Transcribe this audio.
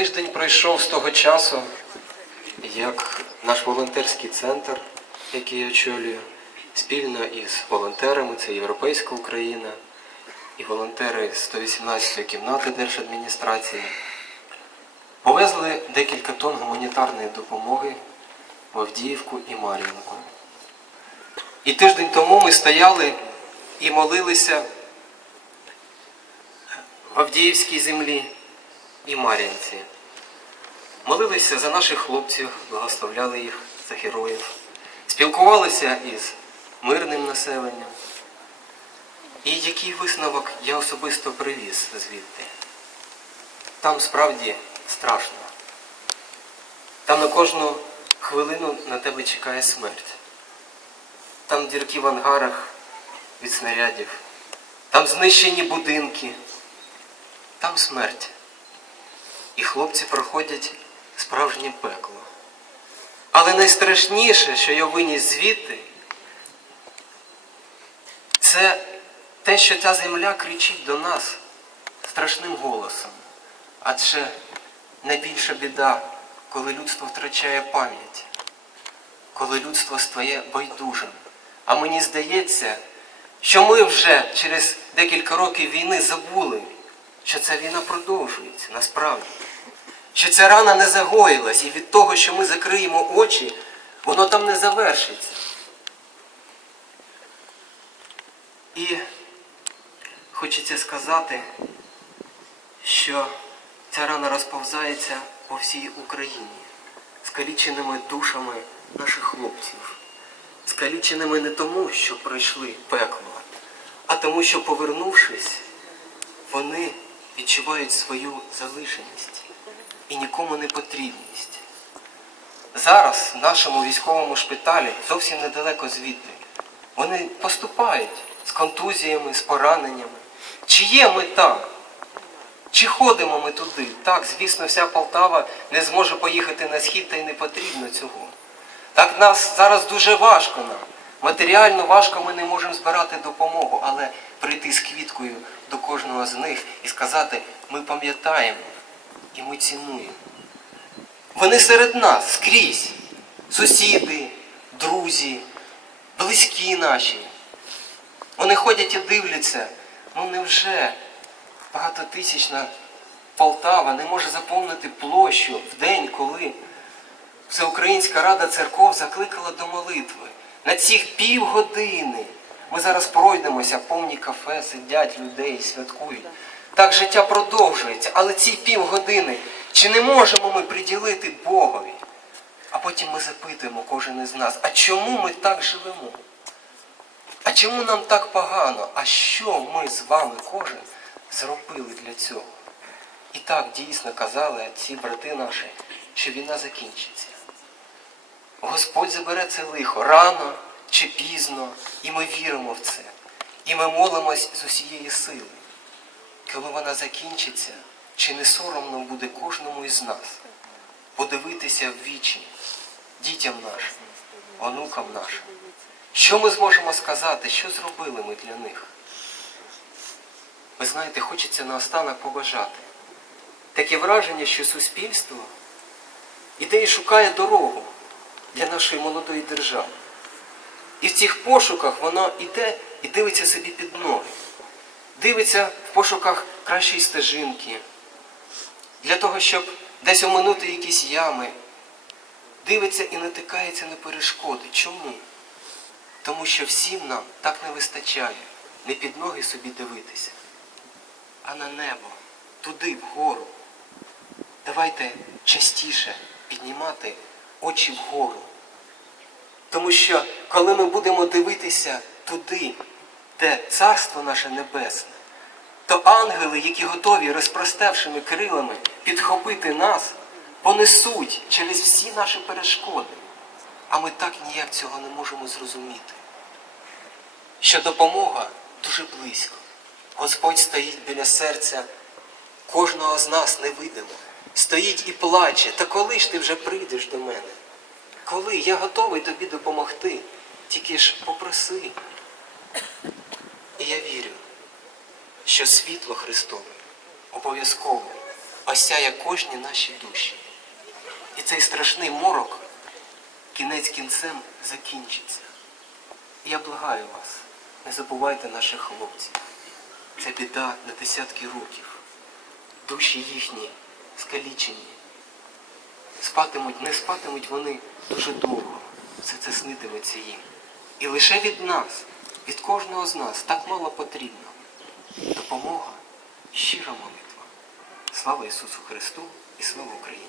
Тиждень пройшов з того часу, як наш волонтерський центр, який я очолюю, спільно із волонтерами, це Європейська Україна і волонтери 118-ї кімнати держадміністрації, повезли декілька тонн гуманітарної допомоги в Авдіївку і Мар'їнку. І тиждень тому ми стояли і молилися в Авдіївській землі і Мар'їнці. Молилися за наших хлопців, благословляли їх за героїв, спілкувалися із мирним населенням. І який висновок я особисто привіз звідти? Там справді страшно. Там на кожну хвилину на тебе чекає смерть. Там дірки в ангарах від снарядів, там знищені будинки, там смерть. І хлопці проходять справжнє пекло. Але найстрашніше, що я виніс звідти, це те, що ця земля кричить до нас страшним голосом. Адже найбільша біда, коли людство втрачає пам'ять, коли людство стає байдужим. А мені здається, що ми вже через декілька років війни забули, що ця війна продовжується насправді. Що ця рана не загоїлась, і від того, що ми закриємо очі, воно там не завершиться. І хочеться сказати, що ця рана розповзається по всій Україні, скаліченими душами наших хлопців, скаліченими не тому, що пройшли пекло, а тому, що повернувшись, вони відчувають свою залишеність і нікому не потрібність. Зараз в нашому військовому шпиталі зовсім недалеко звідти. Вони поступають з контузіями, з пораненнями. Чи є ми там? Чи ходимо ми туди? Так, звісно, вся Полтава не зможе поїхати на схід, та й не потрібно цього. Так нас зараз дуже важко нам. Матеріально важко ми не можемо збирати допомогу, але прийти з квіткою до кожного з них і сказати, ми пам'ятаємо і ми цінуємо. Вони серед нас скрізь. Сусіди, друзі, близькі наші. Вони ходять і дивляться, ну невже багатотисячна Полтава не може заповнити площу в день, коли Всеукраїнська Рада церков закликала до молитви. На цих півгодини ми зараз пройдемося, повні кафе, сидять людей, святкують. Так життя продовжується, але ці півгодини чи не можемо ми приділити Богові? А потім ми запитуємо кожен із нас, а чому ми так живемо? А чому нам так погано? А що ми з вами кожен зробили для цього? І так дійсно казали ці брати наші, що війна закінчиться. Господь забере це лихо рано чи пізно, і ми віримо в це. І ми молимось з усієї сили. Коли вона закінчиться, чи не соромно буде кожному із нас подивитися в вічі дітям нашим, онукам нашим? Що ми зможемо сказати, що зробили ми для них? Ви знаєте, хочеться наостанок побажати. Таке враження, що суспільство іде і шукає дорогу для нашої молодої держави. І в цих пошуках воно іде і дивиться собі під ноги. Дивиться в пошуках кращої стежинки, для того, щоб десь оминути якісь ями. Дивиться і натикається на перешкоди. Чому? Тому що всім нам так не вистачає не під ноги собі дивитися, а на небо, туди, вгору. Давайте частіше піднімати очі вгору. Тому що коли ми будемо дивитися туди, де царство наше небесне, то ангели, які готові розпростевшими крилами підхопити нас, понесуть через всі наші перешкоди. А ми так ніяк цього не можемо зрозуміти. Що допомога дуже близько. Господь стоїть біля серця кожного з нас невидимо. Стоїть і плаче. Та коли ж ти вже прийдеш до мене? Коли я готовий тобі допомогти, тільки ж попроси. І я вірю, що світло Христове обов'язково осяє кожні наші душі. І цей страшний морок кінець кінцем закінчиться. І я благаю вас, не забувайте наших хлопців. Це біда на десятки років. Душі їхні скалічені. Спатимуть, не спатимуть вони дуже довго. Все це снитиметься їм. І лише від нас, від кожного з нас, так мало потрібно. Допомога щира молитва. Слава Ісусу Христу і слава Україні!